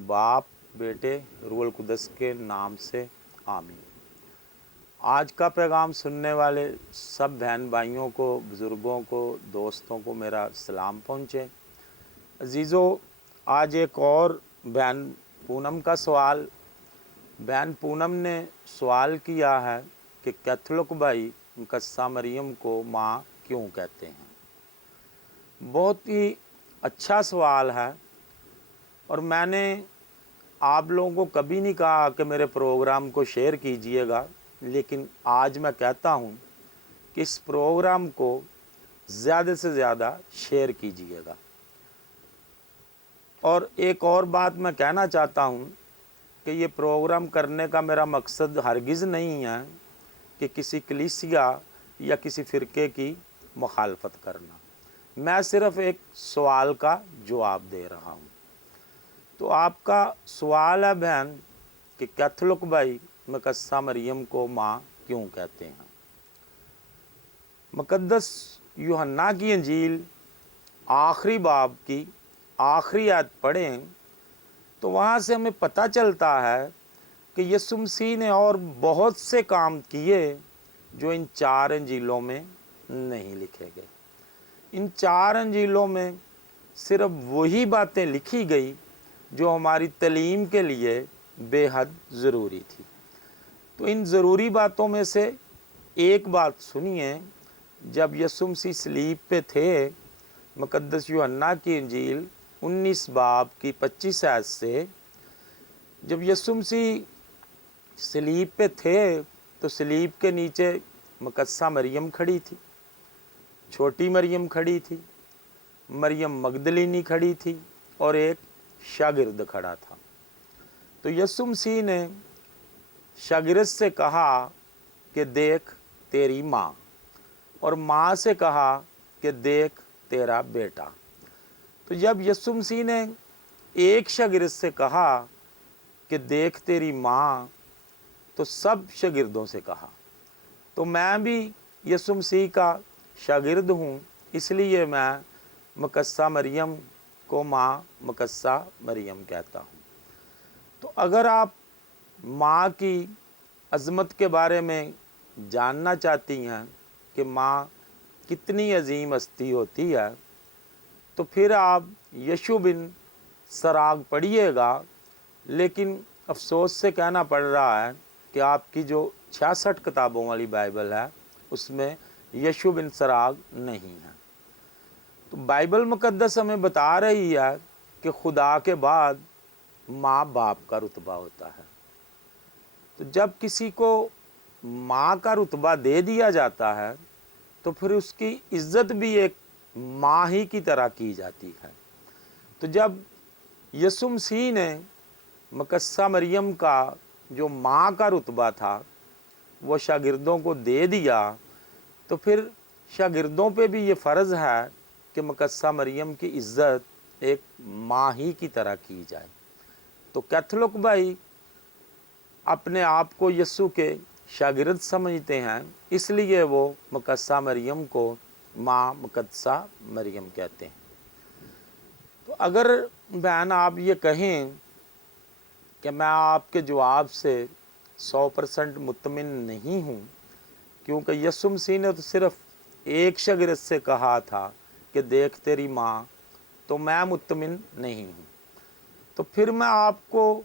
बाप बेटे रूहुल कुद्दस के नाम से आमीन। आज का पैगाम सुनने वाले सब बहन भाइयों को, बुज़ुर्गों को, दोस्तों को मेरा सलाम पहुँचे। अजीज़ों, आज एक और बहन पूनम का सवाल। बहन पूनम ने सवाल किया है कि कैथोलिक भाई मुकद्दसा मरियम को माँ क्यों कहते हैं। बहुत ही अच्छा सवाल है और मैंने आप लोगों को कभी नहीं कहा कि मेरे प्रोग्राम को शेयर कीजिएगा, लेकिन आज मैं कहता हूँ कि इस प्रोग्राम को ज़्यादा से ज़्यादा शेयर कीजिएगा। और एक और बात मैं कहना चाहता हूँ कि ये प्रोग्राम करने का मेरा मकसद हरगिज़ नहीं है कि किसी कलीसिया या किसी फ़िरके की मुखालफत करना। मैं सिर्फ़ एक सवाल का जवाब दे रहा हूँ। तो आपका सवाल है बहन कि कैथोलिक भाई मुकद्दसा मरियम को माँ क्यों कहते हैं। मुकद्दस यूहन्ना की इंजील आखिरी बाब की आखिरी आयत पढ़ें तो वहाँ से हमें पता चलता है कि यीशु मसीह ने और बहुत से काम किए जो इन 4 इंजीलों में नहीं लिखे गए। इन 4 इंजीलों में सिर्फ वही बातें लिखी गई जो हमारी तालीम के लिए बेहद ज़रूरी थी। तो इन ज़रूरी बातों में से एक बात सुनिए। जब यीशु मसीह सलीब पे थे, मुकद्दस यूहन्ना की इंजील 19 बाब की 25 आयत से, जब यीशु मसीह सलीब पे थे तो सलीब के नीचे मुकद्दसा मरियम खड़ी थी, छोटी मरियम खड़ी थी, मरियम मगदलीनी खड़ी थी और एक शागिर्द खड़ा था। तो यीशु मसीह ने शागिर्द से कहा कि देख तेरी माँ, और माँ से कहा कि देख तेरा बेटा। तो जब यीशु मसीह ने एक शागिर्द से कहा कि देख तेरी माँ, तो सब शागिर्दों से कहा। तो मैं भी यीशु मसीह का शागिर्द हूँ, इसलिए मैं मुकद्दसा मरियम को माँ मुकद्दसा मरियम कहता हूँ। तो अगर आप माँ की अज़मत के बारे में जानना चाहती हैं कि माँ कितनी अजीम हस्ती होती है, तो फिर आप यशू बिन सराग पढ़िएगा। लेकिन अफसोस से कहना पड़ रहा है कि आपकी जो 66 किताबों वाली बाइबल है उसमें यशू बिन सराग नहीं है। तो बाइबल मुकद्दस हमें बता रही है कि खुदा के बाद माँ बाप का रुतबा होता है। तो जब किसी को माँ का रुतबा दे दिया जाता है तो फिर उसकी इज्जत भी एक माँ ही की तरह की जाती है। तो जब यीशु मसीह ने मुकद्दसा मरियम का जो माँ का रुतबा था वो शागिर्दों को दे दिया, तो फिर शागिर्दों पे भी ये फ़र्ज़ है कि मुकद्दसा मरियम की इज़्ज़त एक माँ ही की तरह की जाए। तो कैथोलिक भाई अपने आप को यीशु के शागिर्द समझते हैं, इसलिए वो मुकद्दसा मरियम को माँ मुकद्दसा मरियम कहते हैं। तो अगर बहन आप ये कहें कि मैं आपके जवाब से 100% मुतमिन नहीं हूँ, क्योंकि यीशु मसीह ने तो सिर्फ एक शागिर्द से कहा था कि देख तेरी माँ, तो मैं मुतमिन नहीं हूँ। तो फिर मैं आपको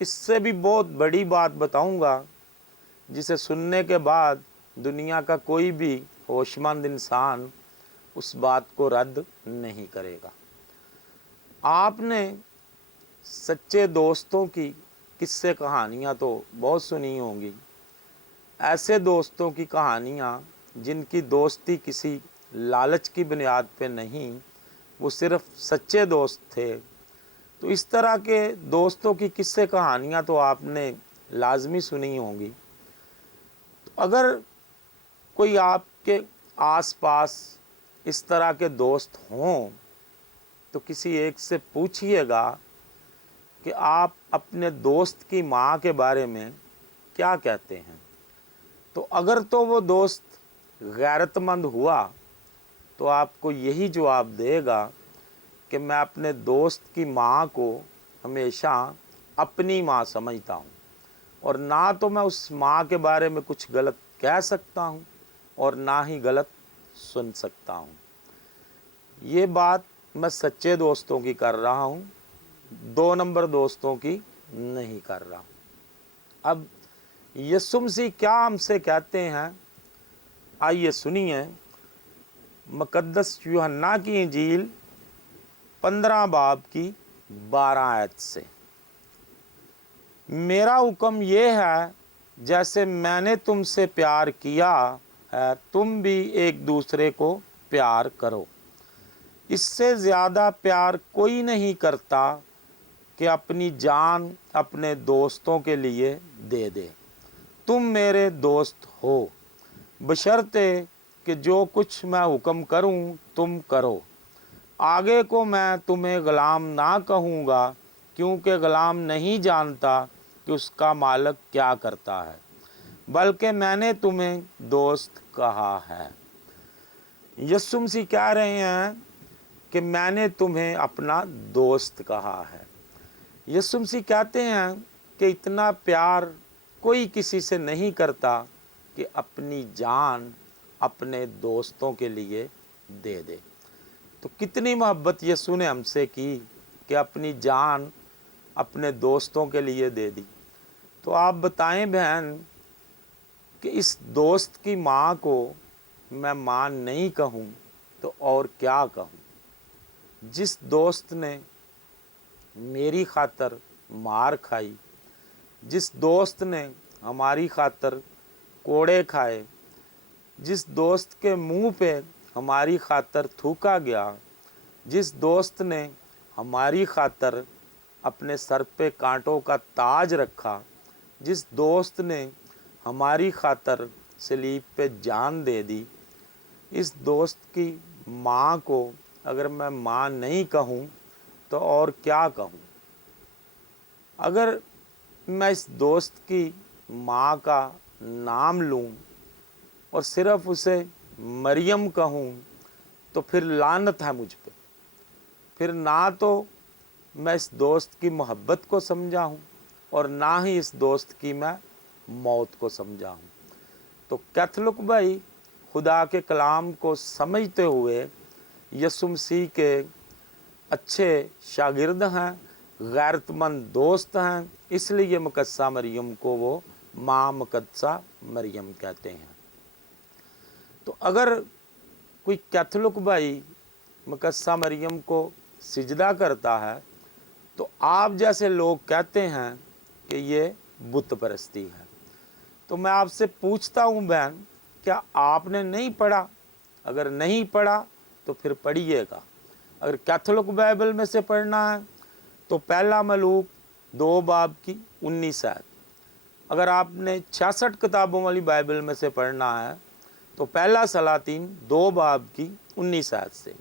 इससे भी बहुत बड़ी बात बताऊंगा जिसे सुनने के बाद दुनिया का कोई भी होशमंद इंसान उस बात को रद्द नहीं करेगा। आपने सच्चे दोस्तों की किस्से कहानियाँ तो बहुत सुनी होंगी। ऐसे दोस्तों की कहानियाँ जिनकी दोस्ती किसी लालच की बुनियाद पे नहीं, वो सिर्फ सच्चे दोस्त थे। तो इस तरह के दोस्तों की किस्से कहानियाँ तो आपने लाजमी सुनी होंगी। तो अगर कोई आपके आसपास इस तरह के दोस्त हों तो किसी एक से पूछिएगा कि आप अपने दोस्त की माँ के बारे में क्या कहते हैं। तो अगर तो वो दोस्त गैरतमंद हुआ तो आपको यही जवाब देगा कि मैं अपने दोस्त की माँ को हमेशा अपनी माँ समझता हूँ, और ना तो मैं उस माँ के बारे में कुछ गलत कह सकता हूँ और ना ही गलत सुन सकता हूँ। ये बात मैं सच्चे दोस्तों की कर रहा हूँ, 2 नंबर दोस्तों की नहीं कर रहा हूँ। अब यीशु मसीह क्या हमसे कहते हैं, आइए सुनिए। मुकद्दस यूहन्ना की इंजील 15 बाब की 12 आयत से, मेरा हुक्म ये है, जैसे मैंने तुमसे प्यार किया है तुम भी एक दूसरे को प्यार करो। इससे ज़्यादा प्यार कोई नहीं करता कि अपनी जान अपने दोस्तों के लिए दे दे। तुम मेरे दोस्त हो बशर्ते कि जो कुछ मैं हुक्म करूं तुम करो। आगे को मैं तुम्हें ग़ुलाम ना कहूँगा, क्योंकि ग़ुलाम नहीं जानता कि उसका मालिक क्या करता है, बल्कि मैंने तुम्हें दोस्त कहा है। यीशु मसीह कह रहे हैं कि मैंने तुम्हें अपना दोस्त कहा है। यीशु मसीह कहते हैं कि इतना प्यार कोई किसी से नहीं करता कि अपनी जान अपने दोस्तों के लिए दे दे। तो कितनी मोहब्बत यीशु ने हमसे की कि अपनी जान अपने दोस्तों के लिए दे दी। तो आप बताएं बहन कि इस दोस्त की माँ को मैं माँ नहीं कहूँ तो और क्या कहूँ। जिस दोस्त ने मेरी खातर मार खाई, जिस दोस्त ने हमारी खातर कोड़े खाए, जिस दोस्त के मुंह पे हमारी खातर थूका गया, जिस दोस्त ने हमारी खातर अपने सर पे कांटों का ताज रखा, जिस दोस्त ने हमारी खातर सलीब पे जान दे दी, इस दोस्त की माँ को अगर मैं माँ नहीं कहूँ तो और क्या कहूँ। अगर मैं इस दोस्त की माँ का नाम लूँ और सिर्फ उसे मरियम कहूँ तो फिर लानत है मुझ पे। फिर ना तो मैं इस दोस्त की मोहब्बत को समझा हूँ और ना ही इस दोस्त की मैं मौत को समझा हूँ। तो कैथोलिक भाई खुदा के कलाम को समझते हुए यीशु मसीह के अच्छे शागिर्द हैं, गैरतमंद दोस्त हैं, इसलिए मुकद्दसा मरियम को वो माँ मुकद्दसा मरियम कहते हैं। तो अगर कोई कैथोलिक भाई मुकद्दसा मरियम को सिजदा करता है तो आप जैसे लोग कहते हैं कि ये बुत परस्ती है। तो मैं आपसे पूछता हूँ बहन, क्या आपने नहीं पढ़ा? अगर नहीं पढ़ा तो फिर पढ़िएगा। अगर कैथोलिक बाइबल में से पढ़ना है तो पहला मलूक 2 बाब की 19 आयत। अगर आपने 66 किताबों वाली बाइबल में से पढ़ना है तो पहला सलातीन 2 बाब की 19 आयत से,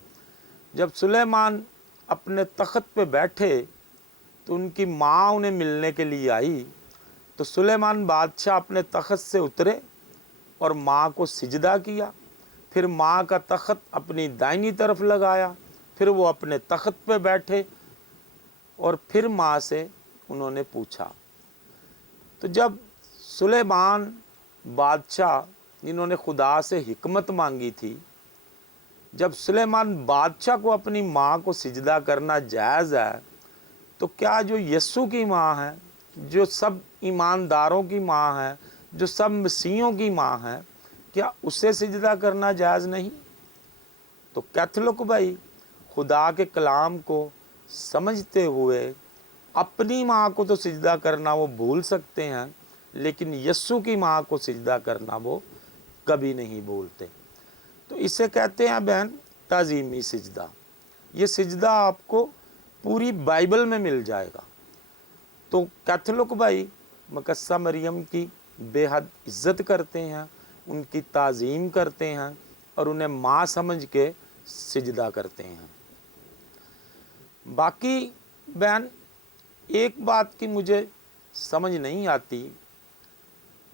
जब सुलेमान अपने तख्त पे बैठे तो उनकी माँ उन्हें मिलने के लिए आई, तो सुलेमान बादशाह अपने तख्त से उतरे और माँ को सिजदा किया। फिर माँ का तख्त अपनी दाहिनी तरफ लगाया, फिर वो अपने तख्त पे बैठे और फिर माँ से उन्होंने पूछा। तो जब सुलेमान बादशाह, जिन्होंने खुदा से हिकमत मांगी थी, जब सुलेमान बादशाह को अपनी माँ को सिजदा करना जायज़ है, तो क्या जो यीशु की माँ है, जो सब ईमानदारों की माँ है, जो सब मसीहों की माँ है, क्या उसे सिजदा करना जायज़ नहीं? तो कैथोलिक भाई खुदा के कलाम को समझते हुए अपनी माँ को तो सिजदा करना वो भूल सकते हैं, लेकिन यीशु की माँ को सिजदा करना वो कभी नहीं भूलते। तो इसे कहते हैं बहन ताज़ीमी सिजदा। ये सिजदा आपको पूरी बाइबल में मिल जाएगा। तो कैथोलिक भाई मुकद्दसा मरियम की बेहद इज़्ज़त करते हैं, उनकी ताज़ीम करते हैं और उन्हें माँ समझ के सिजदा करते हैं। बाकी बहन एक बात की मुझे समझ नहीं आती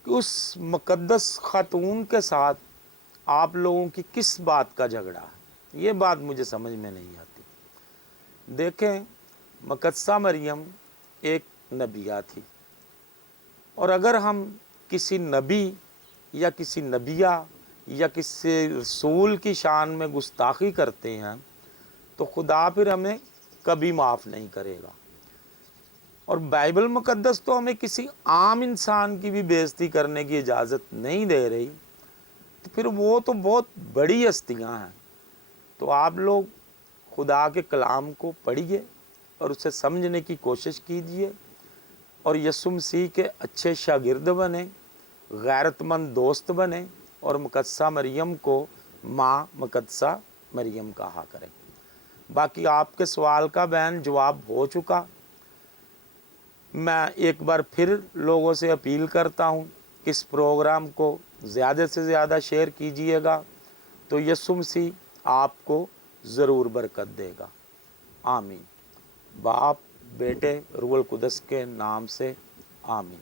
कि उस मुकद्दस खातून के साथ आप लोगों की किस बात का झगड़ा है। ये बात मुझे समझ में नहीं आती। देखें, मुकद्दसा मरियम ایک نبیہ تھی، اور اگر ہم کسی نبی یا کسی نبیہ یا کسی رسول کی شان میں گستاخی کرتے ہیں تو خدا پھر ہمیں کبھی معاف نہیں کرے گا۔ اور بائبل مقدس تو ہمیں کسی عام انسان کی بھی بے عزتی کرنے کی اجازت نہیں دے رہی، تو پھر وہ تو بہت بڑی ہستیاں ہیں۔ تو آپ لوگ خدا کے کلام کو پڑھیے اور اسے سمجھنے کی کوشش کیجیے، اور یسوع مسیح کے اچھے شاگرد بنیں، غیرت مند دوست بنیں، اور مقدسہ مریم کو ماں مقدسہ مریم کہا کریں۔ باقی آپ کے سوال کا بہن جواب ہو چکا۔ میں ایک بار پھر لوگوں سے اپیل کرتا ہوں کہ اس پروگرام کو زیادہ سے زیادہ شیئر کیجیے گا، تو یسوع مسیح آپ کو ضرور برکت دے گا۔ آمین۔ باپ، بیٹے، روح القدس کے نام سے آمین۔